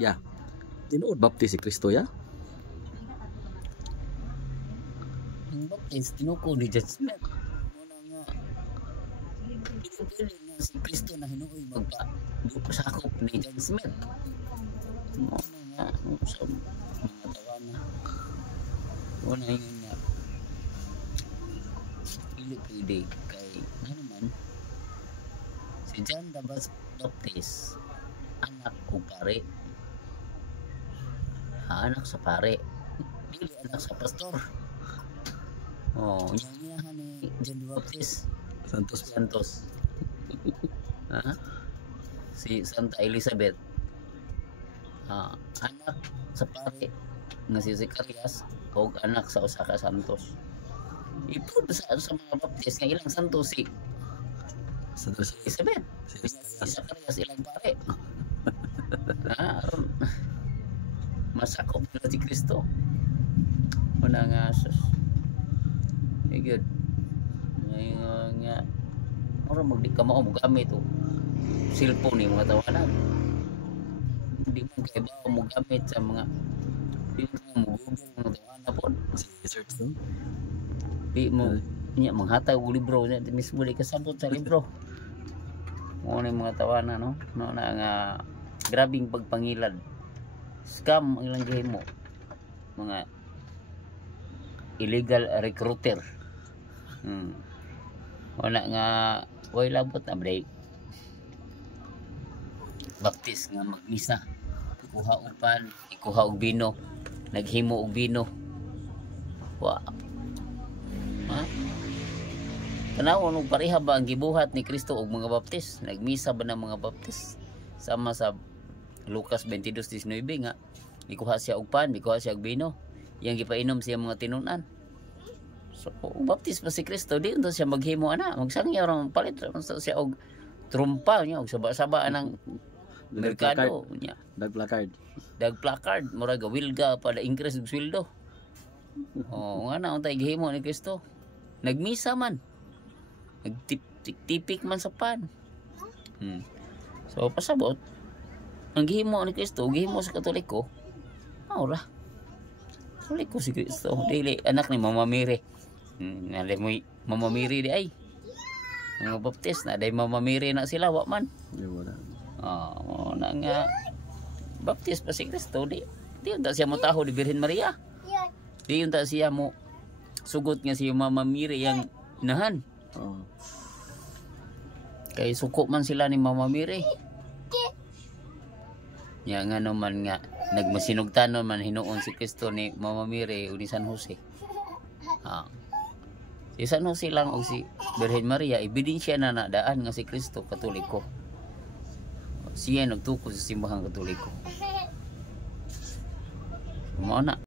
Ya. Tinuod baptis si Kristo ya. Ang baptis tinuko ni judgment. Muna nga pinili nga si Kristo na hinuoy magpasakop ni judgment. Muna nga sa mga tawana. Muna yun nga pili pwede kay naman si John the Baptist anak ko pare. Anak sa pare. Dili anak sa pastor. Oh, niya ni John the Baptist Santos. Ha? Si Santa Elizabeth. Anak sa pare nga si Zacarias o anak sa usa ka santos. Ito sa mga Baptist nga ilang santos si Santos Elizabeth. Si Zacarias ilang pare. Masakop na si Kristo. Una nga sus. Good. Ngayon nga mura magdi ka mo gamit o cellphone ni mga tawanan. Hindi mo kay ba mo gamit sa mga di mo Google mga tawanan po. search to. Di mo niya manghatag og libro niya mismo di kasabot sa libro. Mo ni mga tawanan no na nga grabing pagpangilad. Scam ang ilang gihimo. Mga illegal recruiter. Wala nga way labot na break. Baptist nga magmisa. Ikuha upan, ikuha og bino, naghimo og bino. Wa. Ha? Tanawon og pareha ba ang gibuhat ni Kristo og mga Baptist? Nagmisa ba ng mga Baptist? Sama sa Lucas 22:19 nga ikuha siya og pan, ikuha siya og bino. Yang gipainom siya mga tinunan. So, baptis pa si Kristo, di unta siya maghimo ana, magsangyaw ra palit ra siya og trumpa niya og saba-saba ng merkado niya. Dag placard, murag wilga para increase og sweldo. Nga na untay gihimo ni Kristo. Nagmisa man. Nagtipik man sa pan. So pasabot ang gihimo ni Kristo, gihimo sa Katoliko. Ora. Katoliko si Kristo, dili anak ni Mama Mary. Nalay mo Mama Mary di ay. Ang Baptist na day Mama Mary na sila wa man. Di wala. Na nga Baptist pa si Kristo, di unta siya mo taho di Birhen Maria. Di unta siya mo sugot nga si Mama Mary yang inahan. Kay suko man sila ni Mama Mary. Ya nga naman nga nagmasinugtanon man hinuon si Kristo ni Mama Mary o ni San Jose. Si San Jose lang o si Birhen Maria ebidensya na nadaan nga si Kristo Katoliko. Siya nagtuko sa simbahang Katoliko. Mao na.